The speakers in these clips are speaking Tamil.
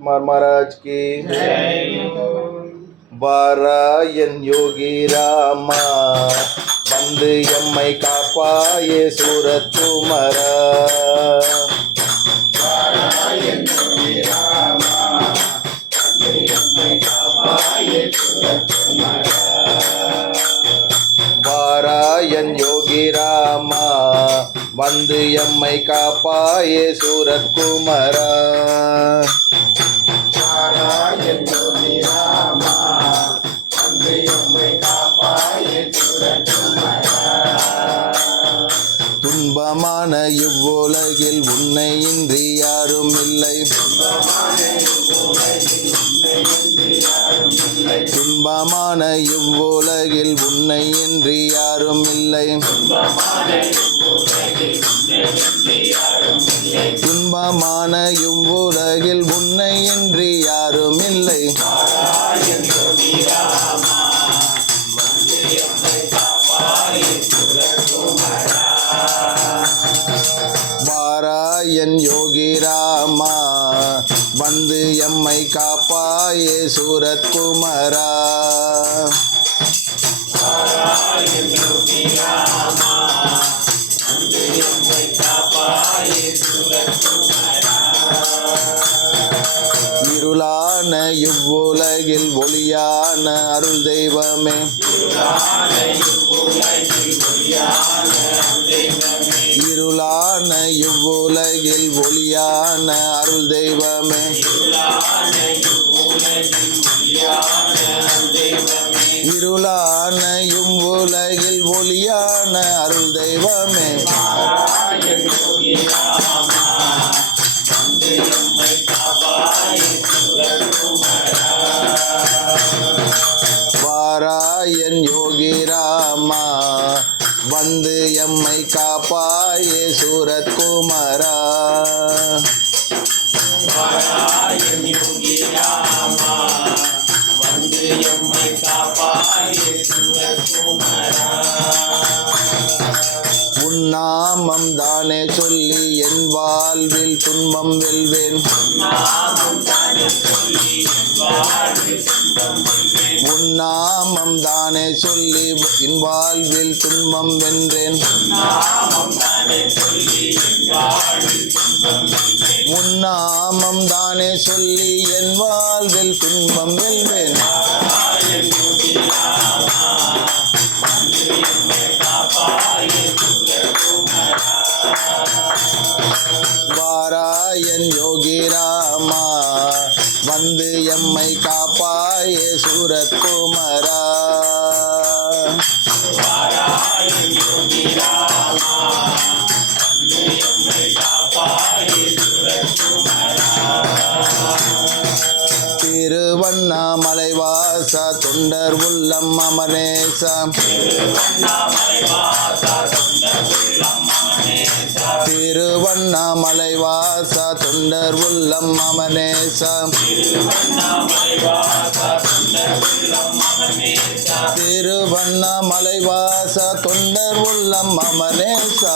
महाराज की பாராயன் யோகி ராமா வந்து எம்மை காப்பாயே சூரத்துமரா பாராயன் யோகி ராமா வந்து எம்மை காப்பாயே சூரத்குமரா துன்பமான இவ்வுலகில் உன்னை இன்றி யாரும் இல்லை. துன்பமான இவ்வுலகில் உன்னை இன்றி யாரும் இல்லை. துன்பமான இவ்வுலகில் உன்னை இன்றி யாரும் இல்லை. காப்பாயே சூரத்குமரா. இருளான இவ்வுலகில் ஒளியான அருள் தெய்வமே. இருளான இவ்வுலகில் ஒளியான அருள் தெய்வமே. உலகில் ஒளியான அருள் தெய்வமே. வாராயன் யோகி ராமா வந்து எம்மை காப்பாயே சூரத்குமரா. நாமம் தானே சொல்லி என் வாழ்வில் துன்பம் வெல்வேன். உன் நாமம் தானே சொல்லி என் வாழ்வில் துன்பம் வென்றேன். உன்னாமம் தானே சொல்லி என் வாழ்வில் துன்பம் வெல்வேன். வாராயன் வந்து எம்மை காப்பாயே சூரத்குமரா. தொண்டர் உள்ளம் அமரேசா திருவண்ணாமலை வாசா தொண்டர் உள்ளம் அமனேசா திருவண்ணாமலை வாசா தொண்டர் உள்ளம் அமனேசா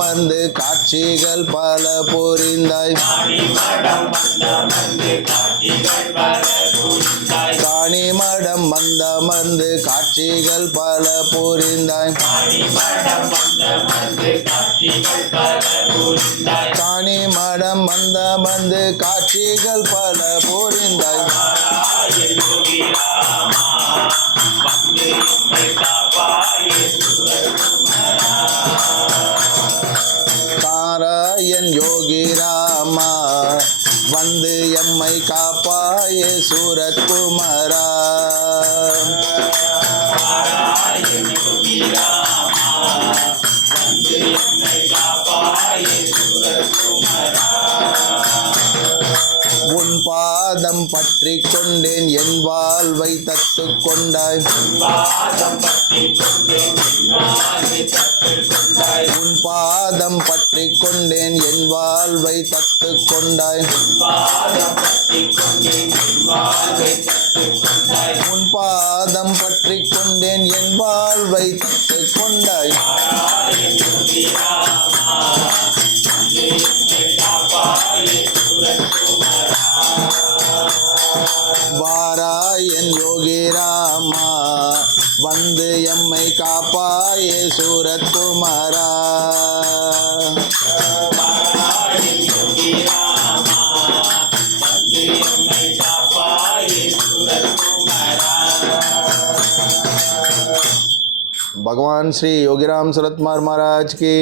வந்தமர்ந்து காட்சிகள் பல பொறிந்தாய். புரிந்தாய் காணிமடம் வந்தமர்ந்து காட்சிகள் பல பொறிந்தாய். புரிந்தாய் காணிமடம் வந்தமர்ந்து காட்சிகள் பல பொறிந்தாய். தாராயன் பாதம் பற்றி கொண்டேன் என் வாழ்வை தத்து கொண்டாய். உன் பாதம் பற்றி கொண்டேன் என் வாழ்வை தத்து கொண்டாய். உன் பாதம் பற்றி கொண்டேன் என் வாழ்வை தத்து கொண்டாய். ராமா வந்து எம்மை காப்பாயே சூரத்குமாரா भगवान श्री योगीराम सूरत महाराज की